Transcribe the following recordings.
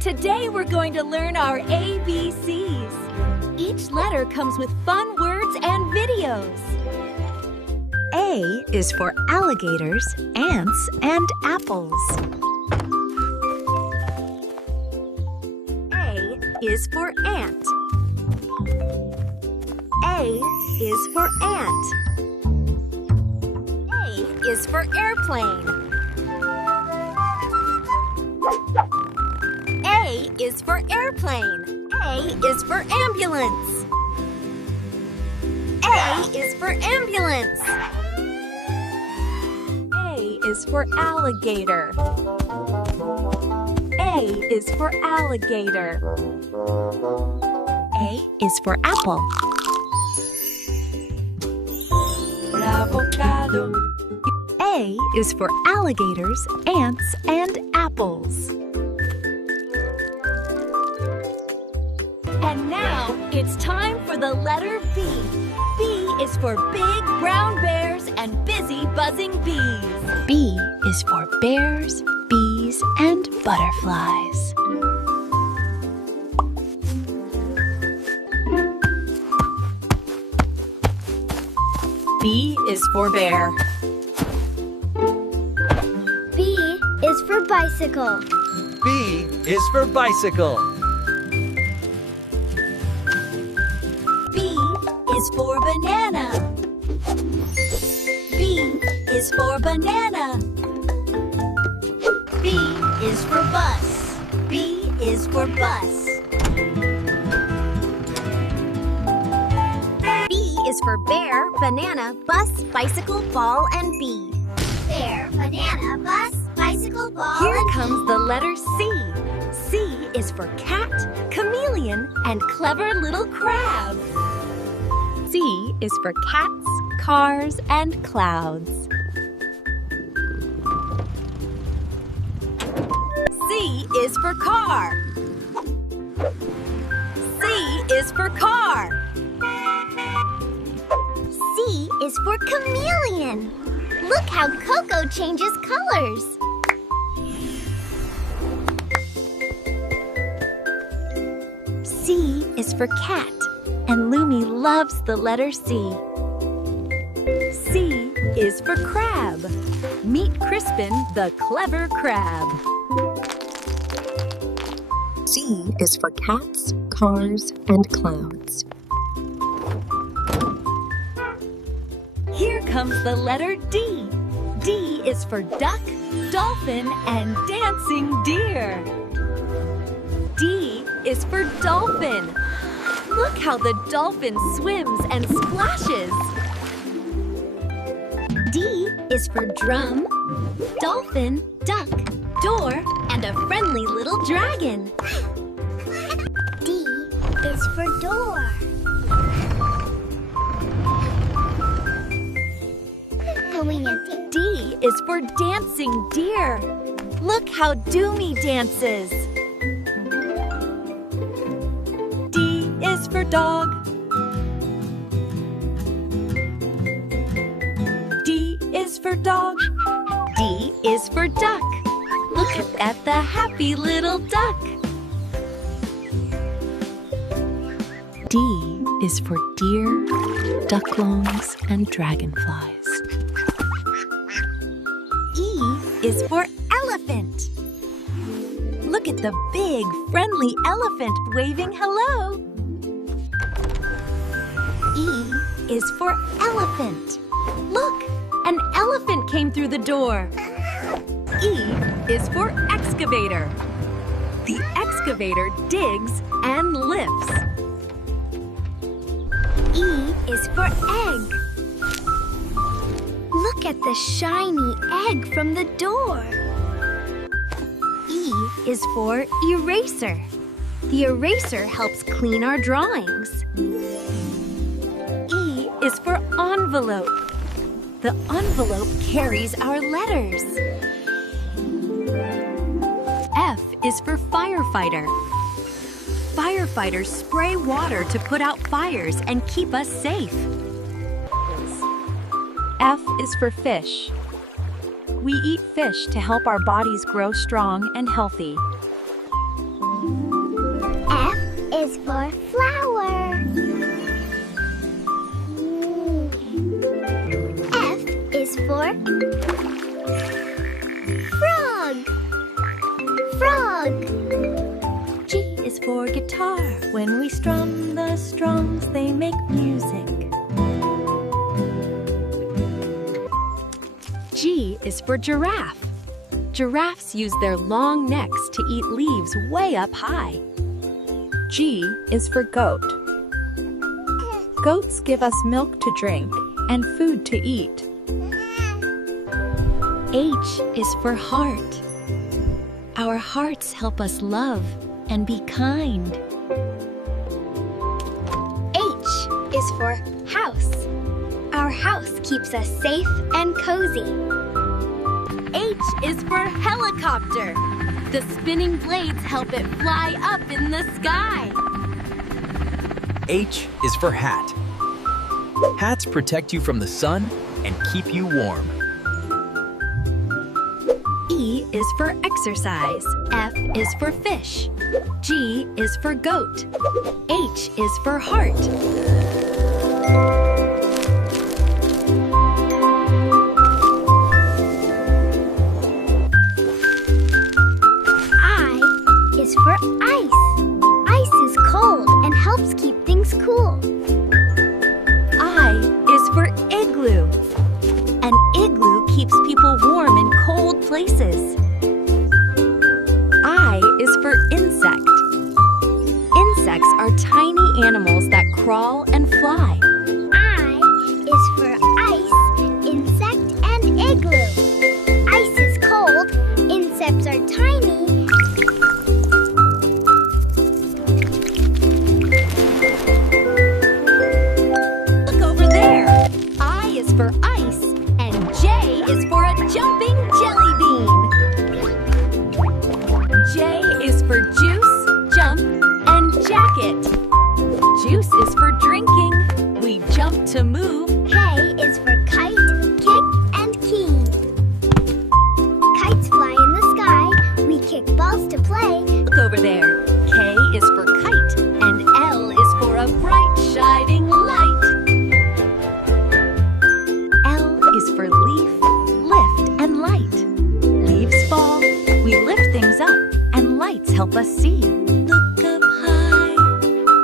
Today we're going to learn our ABCs. Each letter comes with fun words and videos. A is for alligators, ants, and apples. A is for ant. A is for ant. A is for airplane. A is for airplane. A is for ambulance. A is for ambulance. A is for alligator. A is for alligator. A is for apple. A is for alligators, ants, and apples. And now it's time for the letter B. B is for big brown bears and busy buzzing bees. B is for bears, bees, and butterflies. B is for bear. B is for bicycle. B is for bicycle. B is for banana. B is for banana. B is for bus. B is for bus. B is for bear, banana, bus, bicycle, ball, and bee. Bear, banana, bus, bicycle, ball, Here and comes the letter C. C is for cat, chameleon, and clever little crab. C is for cats, cars, and clouds. C is for car. C is for car. C is for chameleon. Look how Coco changes colors. C is for cat, and Lumi loves the letter C. C is for crab. Meet Crispin, the clever crab. C is for cats, cars, and clouds. Here comes the letter D. D is for duck, dolphin, and dancing deer. D is for dolphin. Look how the dolphin swims and splashes. D is for drum, Dolphin, duck, door, and a friendly little dragon. D is for door. D is for dancing deer. Look how Doomy dances. D is for dog. D is for dog. D is for duck. Look at the happy little duck. D is for deer, ducklongs, and dragonflies. E is for elephant. Look at the big, friendly elephant waving hello. E is for elephant. Look, an elephant came through the door. E is for excavator. The excavator digs and lifts. E is for egg. Look at the shiny egg from the door. E is for eraser. The eraser helps clean our drawings. E is for envelope. The envelope carries our letters. F is for firefighter. Firefighters spray water to put out fires and keep us safe. F is for fish. We eat fish to help our bodies grow strong and healthy. is for flower. F is for frog. Frog. G is for guitar. When we strum the strums, they make music. G is for giraffe. Giraffes use their long necks to eat leaves way up high. G is for goat. Goats give us milk to drink and food to eat. H is for heart. Our hearts help us love and be kind. H is for house. Our house keeps us safe and cozy. H is for helicopter. The spinning blades help it fly up in the sky. H is for hat. Hats protect you from the sun and keep you warm. E is for exercise. F is for fish. G is for goat. H is for heart. I is for ice. Ice is cold and helps keep things cool. I is for igloo. An igloo keeps people warm in cold places. I is for insect. Insects are tiny animals that crawl and fly. I is for ice, insect, and igloo. Ice is cold, insects are tiny. Look over there. I is for ice, and J is for a jumping jelly bean. J is for juice, jump, and jacket. Juice is for drinking. We jump to move. K is for kite, kick, and key. Kites fly in the sky, we kick balls to play. Look over there. K is for kite, and L is for a bright, shining light. L is for leaf, lift, and light. Leaves fall, we lift things up, and lights help us see. Look up high.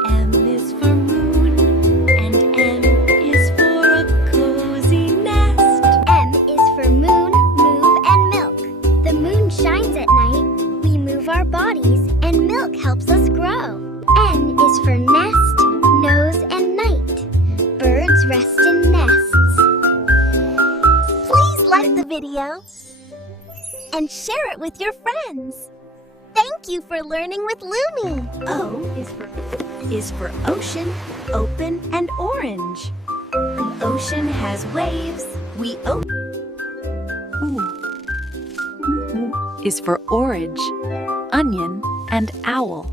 M is for moon, and N is for a cozy nest. M is for moon, move, and milk. The moon shines at night, we move our bodies, and milk helps us grow. N is for nest, nose, and night. Birds rest in nests. Please like the video and share it with your friends. Thank you for learning with Lumi. O is for ocean, open, and orange. The ocean has waves. We open. Is for orange, onion, and owl.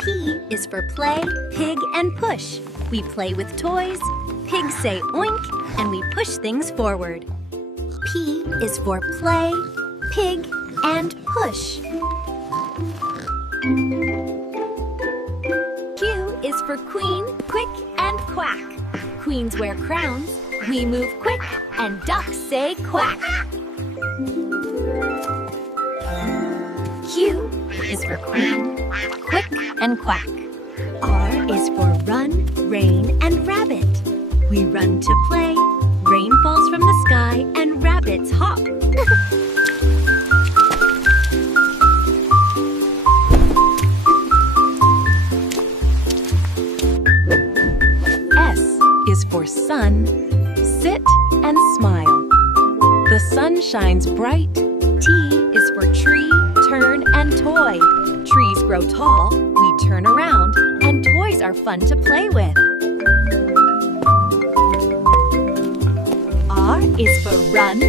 P is for play, pig, and push. We play with toys. Pigs say oink, and we push things forward. P is for play, pig, and push. Q is for queen, quick, and quack. Queens wear crowns. We move quick, and ducks say quack. Q is for queen, quick, and quack. R is for run, rain, and rabbit. We run to play. Rain falls from the sky, and rabbits hop. S is for sun, sit, and smile. The sun shines bright. T is for tree, turn, and toy. Trees grow tall, we turn around, and toys are fun to play with. R is for run,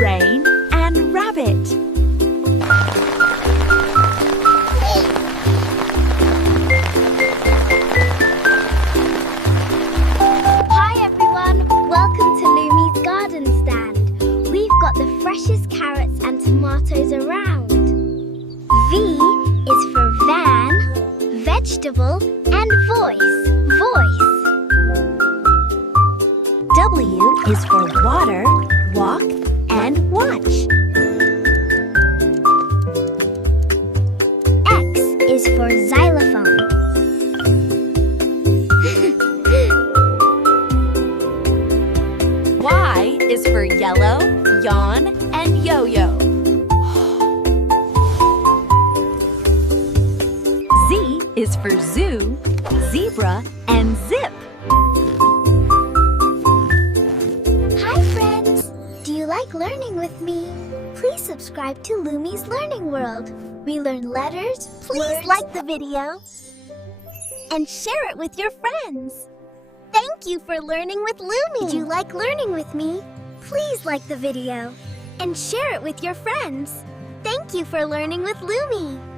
rain, and rabbit. Hi everyone, welcome to Lumi's garden stand. We've got the freshest carrots and tomatoes around. V is for van, vegetables. vegetable, and voice, voice. W is for water, walk, and watch. X is for xylophone. Y is for yellow, yawn, and yo-yo. Z is for zoo, zebra, and zip. Hi friends! Do you like learning with me? Please subscribe to Lumi's Learning World. We learn letters, Please like the video and share it with your friends. Thank you for learning with Lumi. Did you like learning with me? Please like the video and share it with your friends. Thank you for learning with Lumi.